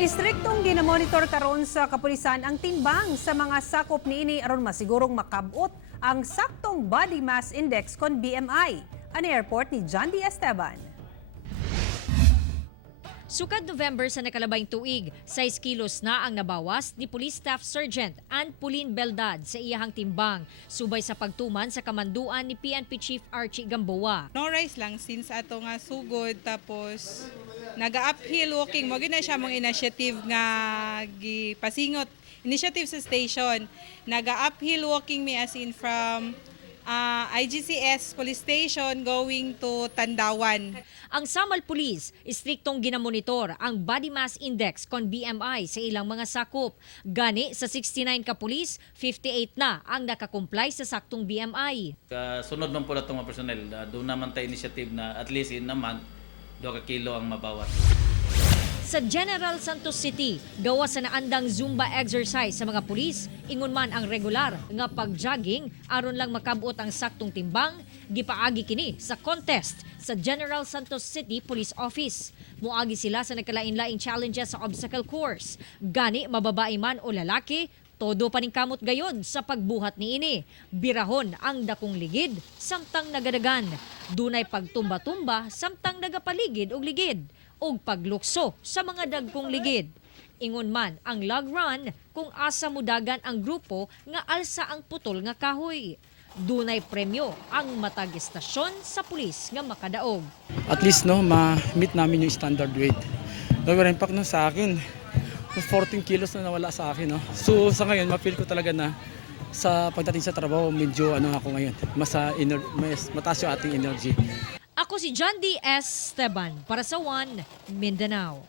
Istriktong ginamonitor karon sa kapulisan ang timbang sa mga sakop niini aron masigurong makabot ang saktong body mass index kon BMI. Ani airport ni John D. Esteban. Sukad November sa nakalabayng tuig, 6 kilos na ang nabawas ni Police Staff Sergeant Ann Pauline Beldad sa iyahang timbang, subay sa pagtuman sa kamanduan ni PNP Chief Archie Gamboa. No rice lang since ato nga sugod tapos naga-uphill walking mo gina siya mong initiative nga gipasingot initiative sa station. Naga-uphill walking me as in from IGCS police station going to Tandawan. Ang Samal Police, istriktong ginamonitor ang body mass index kon BMI sa ilang mga sakop. Gani sa 69 ka pulis, 58 na ang nakakomply sa saktong BMI. Sunod man po na itong mga personnel, doon naman tayo initiative na at least in a month, 2 kilo ang mabawas. Sa General Santos City, gawa sa naandang Zumba exercise sa mga pulis, ingon man ang regular nga pag-jogging aron lang makabot ang saktong timbang, gipaagi kini sa contest sa General Santos City Police Office. Muagi sila sa nagkalain-laing challenges sa obstacle course. Gani mababae man o lalaki, todo paningkamot gayod sa pagbuhat niini. Birahon ang dakong ligid samtang nagadagan. Dunay pagtumba-tumba samtang nagapaligid og ligid og paglukso sa mga dagkong ligid. Ingon man ang log run kung asa mudagan ang grupo nga alsa ang putol nga kahoy. Dunay premyo ang matag estasyon sa pulis nga makadaog. At least ma-meet namin yung standard weight. Naging impact sa akin. 14 kilos na nawala sa akin. So sa ngayon, ma-feel ko talaga na sa pagdating sa trabaho, medyo ako ngayon. Mas mataas yung ating energy. Ako si John D. Esteban para sa One Mindanao.